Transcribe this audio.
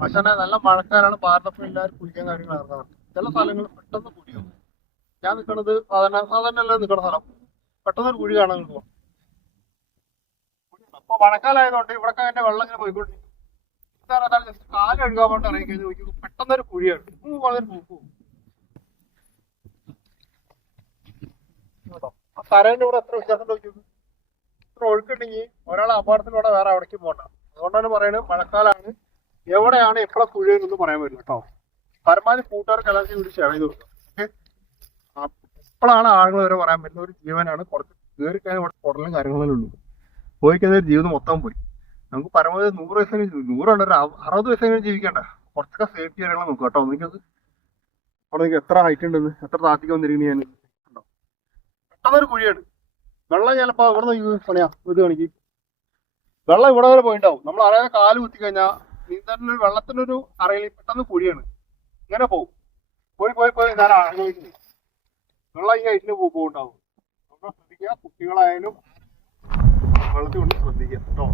പക്ഷെ നല്ല മഴക്കാലാണ് പാർട്ടപ്പോൾ എല്ലാവരും കുളിക്കാൻ കാര്യങ്ങൾ ഇറങ്ങാറുണ്ട്. ചില സ്ഥലങ്ങൾ പെട്ടെന്ന് കുഴിയാവും. ഞാൻ നിൽക്കുന്നത് സാധാരണ അല്ല നിൽക്കുന്ന സ്ഥലം, പെട്ടെന്ന് ഒരു കുഴി കാണാൻ കിട്ടും. അപ്പൊ മഴക്കാലമായതുകൊണ്ട് ഇവിടെ എന്റെ വെള്ളം ഇങ്ങനെ പോയിക്കൊണ്ടിരിക്കും. ജസ്റ്റ് കാല് കഴുകാൻ വേണ്ടി ഇറങ്ങി കഴിഞ്ഞ് നോക്കി പെട്ടെന്നൊരു കുഴിയാണ്. വളരെ പൂക്കും ആ കരേന്റെ കൂടെ എത്ര വ്യത്യാസം നോക്കിയത്. ഇത്ര ഒഴുക്കുണ്ടെങ്കിൽ ഒരാൾ അപകടത്തിലൂടെ വേറെ എവിടേക്കും പോകണ്ട. അതുകൊണ്ടാണ് പറയുന്നത് മഴക്കാലാണ്, എവിടെയാണ് എപ്പോഴെ കുഴിയെന്നൊന്നും പറയാൻ പറ്റില്ല കേട്ടോ. പരമാവധി കൂട്ടുകാർക്ക് എല്ലാവർക്കും കൂടി ഷെയർ ചെയ്ത് കൊടുക്കുക. ഓക്കെ, എപ്പോഴാണ് ആളുകൾ വരെ പറയാൻ പറ്റുന്ന ഒരു ജീവനാണ്. കുറച്ച് കയറിക്കാൻ ഇവിടെ കുടലും കാര്യങ്ങളേ ഉള്ളൂ. പോയി കഴിഞ്ഞാൽ ജീവിതം മൊത്തം പോയി. നമുക്ക് പരമാവധി 100 വയസ്സിന് 100 ഒരു 60 വയസ്സെങ്കിലും ജീവിക്കണ്ട. കുറച്ചൊക്കെ സേഫ്റ്റി കാര്യങ്ങൾ നോക്കുക കേട്ടോ. എനിക്കത് അവിടെ നിങ്ങൾക്ക് എത്ര ഹൈറ്റ് ഉണ്ടെന്ന്, എത്ര താത്തിക്ക് വന്നിരിക്കുന്നു ഞാൻ ഉണ്ടോ. പെട്ടെന്നൊരു കുഴിയാണ്. വെള്ളം ചിലപ്പോൾ ഇവിടെ നിന്ന് പണിയാ ഇത് കാണിക്ക്. വെള്ളം ഇവിടെ വരെ പോയിണ്ടാവും. നമ്മൾ അറിയാതെ കാല് കുത്തി കഴിഞ്ഞാൽ നീന്തലിന് വെള്ളത്തിൻ്റെ ഒരു അറയിൽ പെട്ടെന്ന് കുഴിയാണ്. ഇങ്ങനെ പോകും. പോയി ഞാൻ ആലോചിക്കുന്നു. വെള്ളം ഈ ഹൈറ്റിന് പോകുണ്ടാവും. നമ്മൾ ശ്രദ്ധിക്കുക, കുട്ടികളായാലും വെള്ളത്തിൽ കൊണ്ട് ശ്രദ്ധിക്കുക കേട്ടോ.